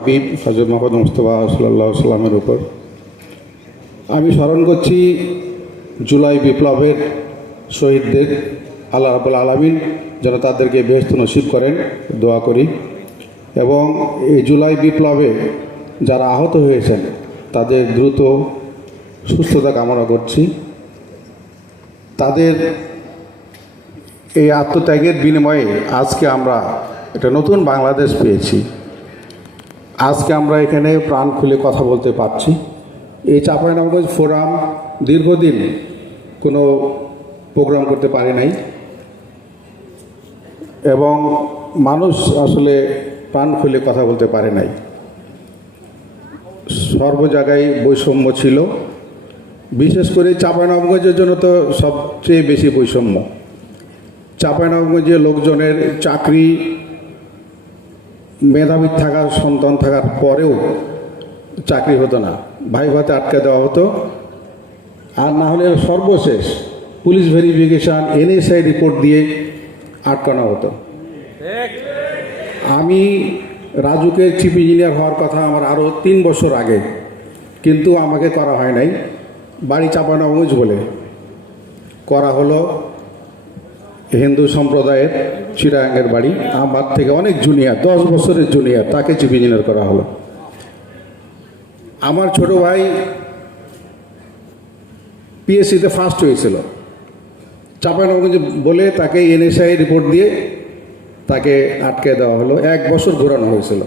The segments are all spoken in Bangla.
হাবিব হযরত মুহাম্মদ মুস্তাফা সাল্লাল্লাহু আলাইহি সাল্লামের উপর আমি স্মরণ করছি জুলাই বিপ্লবের শহীদদের। আল্লাহ রাব্বুল আলামিন যেন তাদেরকে বেহেশত নসিব করেন, দোয়া করি। এবং এই জুলাই বিপ্লবে যারা আহত হয়েছেন তাদের দ্রুত সুস্থতা কামনা করছি। তাদের এই আত্মত্যাগের বিনিময়ে আজকে আমরা একটা নতুন বাংলাদেশ পেয়েছি। আজকে আমরা এখানে প্রাণ খুলে কথা বলতে পারছি। এই চাঁপাইনবাবগঞ্জ ফোরাম দীর্ঘদিন কোনো প্রোগ্রাম করতে পারে নাই এবং মানুষ আসলে প্রাণ খুলে কথা বলতে পারে নাই। সর্ব জায়গায় বৈষম্য ছিল, বিশেষ করে চাঁপাইনবাবগঞ্জের জন্য তো সবচেয়ে বেশি বৈষম্য। চাঁপাইনবাবগঞ্জের লোকজনের চাকরি, মেধাবী থাকার সন্তান থাকার পরেও চাকরি হতো না, ভাই ভাতে আটকে দেওয়া হতো। আর না হলে সর্বশেষ পুলিশ ভেরিফিকেশান, এনএসআই রিপোর্ট দিয়ে আটকানো হতো। আমি রাজুকে চিফ ইঞ্জিনিয়ার হওয়ার কথা আমার আরও 3 বছর আগে, কিন্তু আমাকে করা হয় নাই। বাড়ি চাঁপাইনবাবগঞ্জ বলে করা হলো হিন্দু সম্প্রদায়ের চিরাঙ্গের বাড়ি, আমার থেকে অনেক জুনিয়র, 10 বছরের জুনিয়র, তাকে চিফ ইঞ্জিনিয়ার করা হলো। আমার ছোট ভাই পিএসসিতে ফার্স্ট হয়েছিল, চাঁপাইনবাবগঞ্জ বলে তাকে এনএসআই রিপোর্ট দিয়ে তাকে আটকে দেওয়া হলো। 1 বছর ঘোরানো হয়েছিল।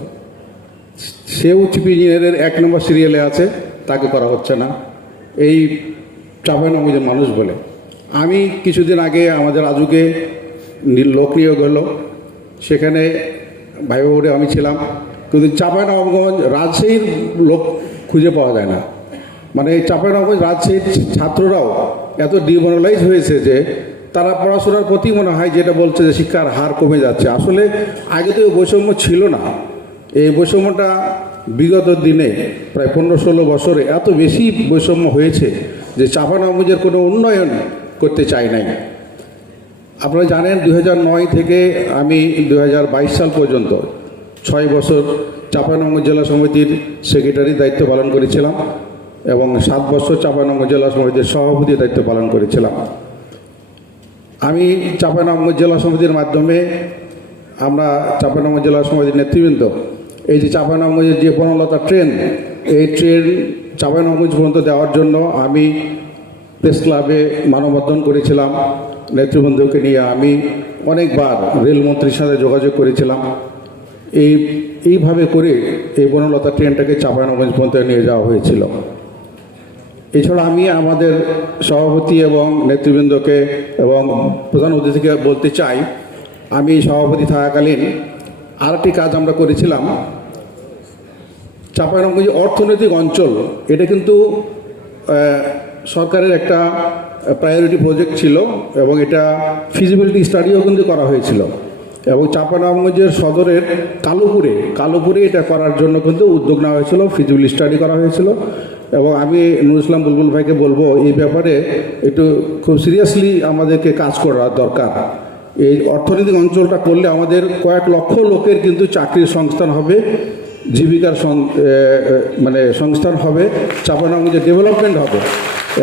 সেও চিফ ইঞ্জিনিয়ারের 1 নম্বর সিরিয়ালে আছে, তাকে করা হচ্ছে না এই চাঁপাইনবাবগঞ্জের মানুষ বলে। আমি কিছুদিন আগে আমাদের রাজুকে লোক নিয়োগ হলো, সেখানে ভাই বোরে আমি ছিলাম, কিন্তু চাঁপাইনবাবগঞ্জ রাজশাহীর লোক খুঁজে পাওয়া যায় না। মানে এই চাঁপাইনবাবগঞ্জ রাজশাহীর ছাত্ররাও এত ডিমোরালাইজ হয়েছে যে তারা পড়াশোনার প্রতি মনে হয় যেটা বলছে যে শিক্ষার হার কমে যাচ্ছে। আসলে আগে তো বৈষম্য ছিল না, এই বৈষম্যটা বিগত দিনে প্রায় 15-16 বছরে এত বেশি বৈষম্য হয়েছে যে চাঁপাইনবাবগঞ্জের কোনো উন্নয়ন করতে চাই নাই। আপনারা জানেন 2009 থেকে আমি 2022 সাল পর্যন্ত 6 বছর চাঁপাইনবাবগঞ্জ জেলা সমিতির সেক্রেটারি দায়িত্ব পালন করেছিলাম এবং 7 বছর চাঁপাইনবাবগঞ্জ জেলা সমিতির সভাপতির দায়িত্ব পালন করেছিলাম। আমি চাঁপাইনবাবগঞ্জ জেলা সমিতির মাধ্যমে আমরা চাঁপাইনবাবগঞ্জ জেলা সমিতির নেতৃবৃন্দ এই যে চাঁপাইনবাবগঞ্জের যে বনলতা ট্রেন, এই ট্রেন চাঁপাইনবাবগঞ্জ পর্যন্ত দেওয়ার জন্য আমি প্রেস ক্লাবে মানববন্ধন করেছিলাম। নেতৃবৃন্দকে নিয়ে আমি অনেকবার রেলমন্ত্রীর সাথে যোগাযোগ করেছিলাম। এইভাবে করে এই বনলতা ট্রেনটাকে চাঁপাইনবাবগঞ্জ পর্যন্ত নিয়ে যাওয়া হয়েছিল। এছাড়া আমি আমাদের সভাপতি এবং নেতৃবৃন্দকে এবং প্রধান অতিথিকে বলতে চাই, আমি সভাপতি থাকাকালীন আরেকটি কাজ আমরা করেছিলাম। চাঁপাইনবাবগঞ্জ অর্থনৈতিক অঞ্চল, এটা কিন্তু সরকারের একটা প্রায়োরিটি প্রজেক্ট ছিল এবং এটা ফিজিবিলিটি স্টাডিও কিন্তু করা হয়েছিল। এবং চাঁপাইনবাবগঞ্জের সদরের কালোপুরে এটা করার জন্য কিন্তু উদ্যোগ নেওয়া হয়েছিল, ফিজিবিলিটি স্টাডি করা হয়েছিল। এবং আমি নুরুল ইসলাম বুলবুল ভাইকে বলবো এই ব্যাপারে একটু খুব সিরিয়াসলি আমাদেরকে কাজ করা দরকার। এই অর্থনৈতিক অঞ্চলটা করলে আমাদের কয়েক লক্ষ লোকের কিন্তু চাকরির সংস্থান হবে, জীবিকার সংস্থান হবে, চাঁপাইনবাবগঞ্জের ডেভেলপমেন্ট হবে।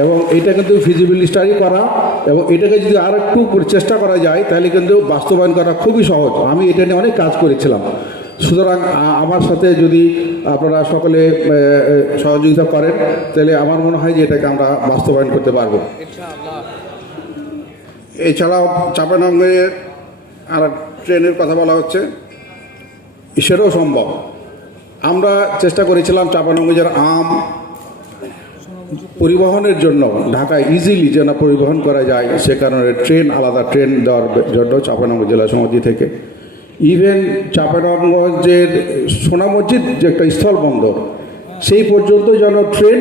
এবং এটা কিন্তু ফিজিবিলিটি স্টাডি করা এবং এটাকে যদি আর একটু চেষ্টা করা যায় তাহলে কিন্তু বাস্তবায়ন করা খুবই সহজ। আমি এটা নিয়ে অনেক কাজ করেছিলাম। সুতরাং আমার সাথে যদি আপনারা সকলে সহযোগিতা করেন তাহলে আমার মনে হয় যে এটাকে আমরা বাস্তবায়ন করতে পারবো। এছাড়াও চাঁপাইনবাবগঞ্জের আর ট্রেনের কথা বলা হচ্ছে, সেটাও সম্ভব। আমরা চেষ্টা করেছিলাম চাঁপাইনবাবগঞ্জের আম পরিবহনের জন্য ঢাকায় ইজিলি যেন পরিবহন করা যায়, সে কারণে আলাদা ট্রেন দেওয়ার জন্য চাঁপাইনবাবগঞ্জ জেলা সমিতি থেকে ইভেন চাঁপাইনবাবগঞ্জের সোনা মসজিদ যে একটা স্থলবন্দর, সেই পর্যন্ত যেন ট্রেন